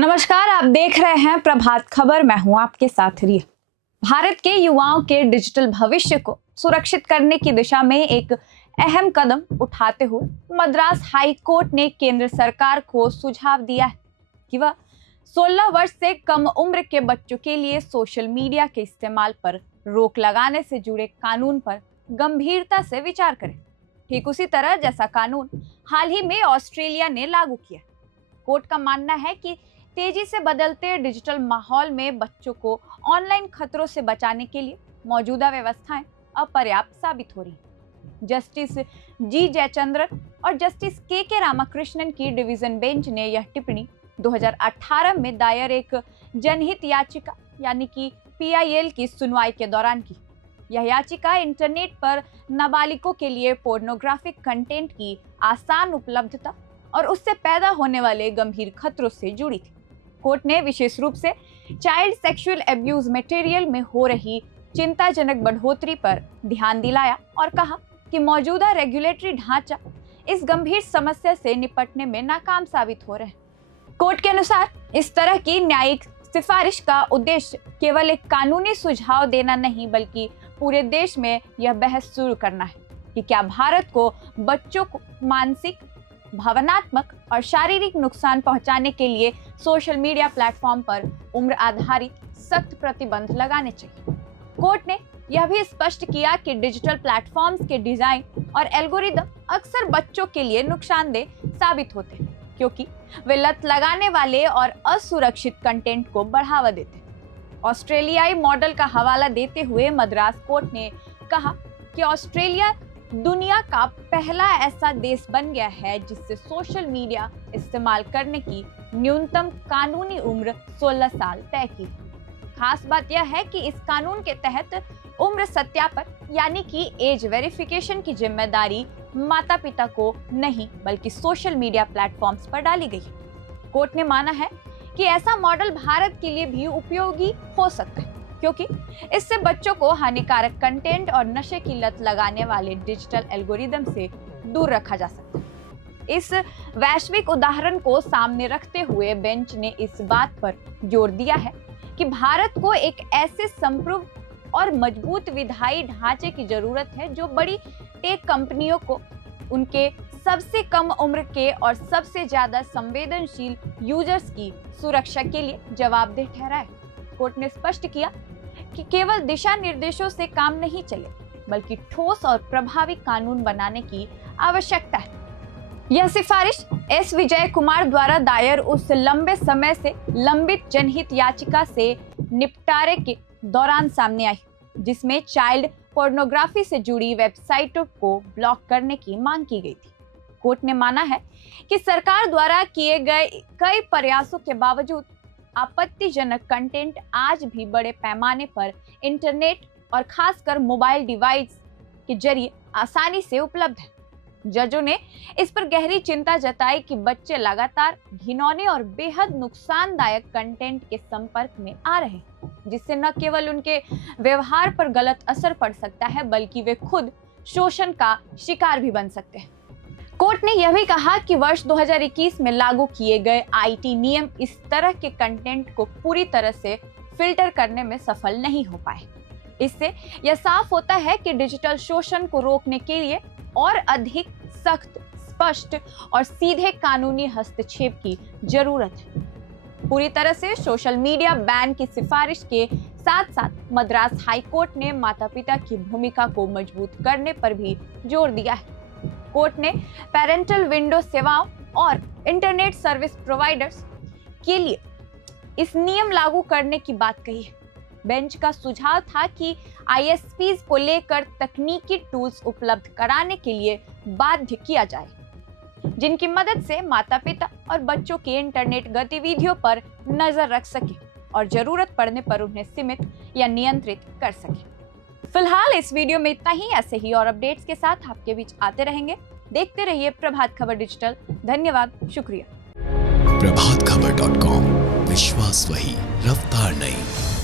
नमस्कार, आप देख रहे हैं प्रभात खबर। मैं हूं आपके साथ रिया। भारत के युवाओं के डिजिटल भविष्य को सुरक्षित करने की दिशा में एक अहम कदम उठाते हुए मद्रास हाई कोर्ट ने केंद्र सरकार को सुझाव दिया है कि वह 16 वर्ष से कम उम्र के बच्चों के लिए सोशल मीडिया के इस्तेमाल पर रोक लगाने से जुड़े कानून पर गंभीरता से विचार करे। ठीक उसी तरह जैसा कानून हाल ही में ऑस्ट्रेलिया ने लागू किया। कोर्ट का मानना है कि तेजी से बदलते डिजिटल माहौल में बच्चों को ऑनलाइन खतरों से बचाने के लिए मौजूदा व्यवस्थाएं अपर्याप्त साबित हो रही। जस्टिस जी जयचंद्रन और जस्टिस के रामाकृष्णन की डिवीजन बेंच ने यह टिप्पणी 2018 में दायर एक जनहित याचिका यानी कि PIL की सुनवाई के दौरान की। यह याचिका इंटरनेट पर नाबालिगों के लिए पोर्नोग्राफिक कंटेंट की आसान उपलब्धता और उससे पैदा होने वाले गंभीर खतरों से जुड़ी थी। कोर्ट ने विशेष रूप से चाइल्ड सेक्सुअल एब्यूज मटेरियल में हो रही चिंताजनक बढ़ोतरी पर ध्यान दिलाया और कहा कि मौजूदा रेगुलेटरी ढांचा इस गंभीर समस्या से निपटने में नाकाम साबित हो रहे हैं। कोर्ट के अनुसार इस तरह की न्यायिक सिफारिश का उद्देश्य केवल एक कानूनी सुझाव देना नहीं, बल्कि पूरे देश में यह बहस शुरू करना है कि क्या भारत को बच्चों को मानसिक, भावनात्मक और शारीरिक नुकसान पहुंचाने के लिए सोशल मीडिया प्लेटफॉर्म पर उम्र आधारित सख्त प्रतिबंध लगाने चाहिए। कोर्ट ने यह भी स्पष्ट किया कि डिजिटल प्लेटफॉर्म्स के डिजाइन और एल्गोरिदम अक्सर बच्चों के लिए नुकसानदेह साबित होते हैं, क्योंकि वे लत लगाने वाले और असुरक्षित कंटेंट को बढ़ावा देते हैं। ऑस्ट्रेलियाई मॉडल का हवाला देते हुए मद्रास कोर्ट ने कहा कि ऑस्ट्रेलिया दुनिया का पहला ऐसा देश बन गया है जिससे सोशल मीडिया इस्तेमाल करने की न्यूनतम कानूनी उम्र 16 साल तय की। खास बात यह है कि इस कानून के तहत उम्र सत्यापन यानी कि एज वेरिफिकेशन की जिम्मेदारी माता पिता को नहीं, बल्कि सोशल मीडिया प्लेटफॉर्म्स पर डाली गई है। कोर्ट ने माना है कि ऐसा मॉडल भारत के लिए भी उपयोगी हो सकता है, क्योंकि इससे बच्चों को हानिकारक कंटेंट और नशे की लत लगाने वाले डिजिटल एल्गोरिदम से दूर रखा जा सकता है। इस वैश्विक उदाहरण को सामने रखते हुए बेंच ने इस बात पर जोर दिया है कि भारत को एक ऐसे संप्रभु और मजबूत विधायी ढांचे की जरूरत है जो बड़ी टेक कंपनियों को उनके सबसे कम उम्र के और सबसे ज्यादा संवेदनशील यूजर्स की सुरक्षा के लिए जवाबदेह ठहराए। कोर्ट ने स्पष्ट किया कि केवल दिशा निर्देशों से काम नहीं चले, बल्कि ठोस और प्रभावी कानून बनाने की आवश्यकता है। यह सिफारिश S विजय कुमार द्वारा दायर उस लंबे समय से लंबित जनहित याचिका से निपटारे के दौरान सामने आई, जिसमें चाइल्ड पोर्नोग्राफी से जुड़ी वेबसाइटों को ब्लॉक करने की मांग की गई थी। कोर्ट ने माना है कि सरकार द्वारा किए गए कई प्रयासों के बावजूद आपत्तिजनक कंटेंट आज भी बड़े पैमाने पर इंटरनेट और खासकर मोबाइल डिवाइस के जरिए आसानी से उपलब्ध है। जजों ने इस पर गहरी चिंता जताई कि बच्चे लगातार घिनौने और बेहद नुकसानदायक कंटेंट के संपर्क में आ रहे हैं, जिससे न केवल उनके व्यवहार पर गलत असर पड़ सकता है, बल्कि वे खुद शोषण का शिकार भी बन सकते हैं। कोर्ट ने यह भी कहा कि वर्ष 2021 में लागू किए गए IT नियम इस तरह के कंटेंट को पूरी तरह से फिल्टर करने में सफल नहीं हो पाए। इससे यह साफ होता है कि डिजिटल शोषण को रोकने के लिए और अधिक सख्त, स्पष्ट और सीधे कानूनी हस्तक्षेप की जरूरत है। पूरी तरह से सोशल मीडिया बैन की सिफारिश के साथ साथ मद्रास हाई कोर्ट ने माता पिता की भूमिका को मजबूत करने पर भी जोर दिया है। कोर्ट ने पेरेंटल विंडो सेवाओं और इंटरनेट सर्विस प्रोवाइडर्स के लिए इस नियम लागू करने की बात कही है। बेंच का सुझाव था कि ISPs को लेकर तकनीकी टूल्स उपलब्ध कराने के लिए बाध्य किया जाए, जिनकी मदद से माता पिता और बच्चों की इंटरनेट गतिविधियों पर नजर रख सके और जरूरत पड़ने पर उन्हें सीमित या नियंत्रित कर सके। फिलहाल इस वीडियो में इतना ही। ऐसे ही और अपडेट्स के साथ आपके बीच आते रहेंगे। देखते रहिए प्रभात खबर डिजिटल। धन्यवाद, शुक्रिया। प्रभातखबर.com, विश्वास वही, रफ्तार नहीं।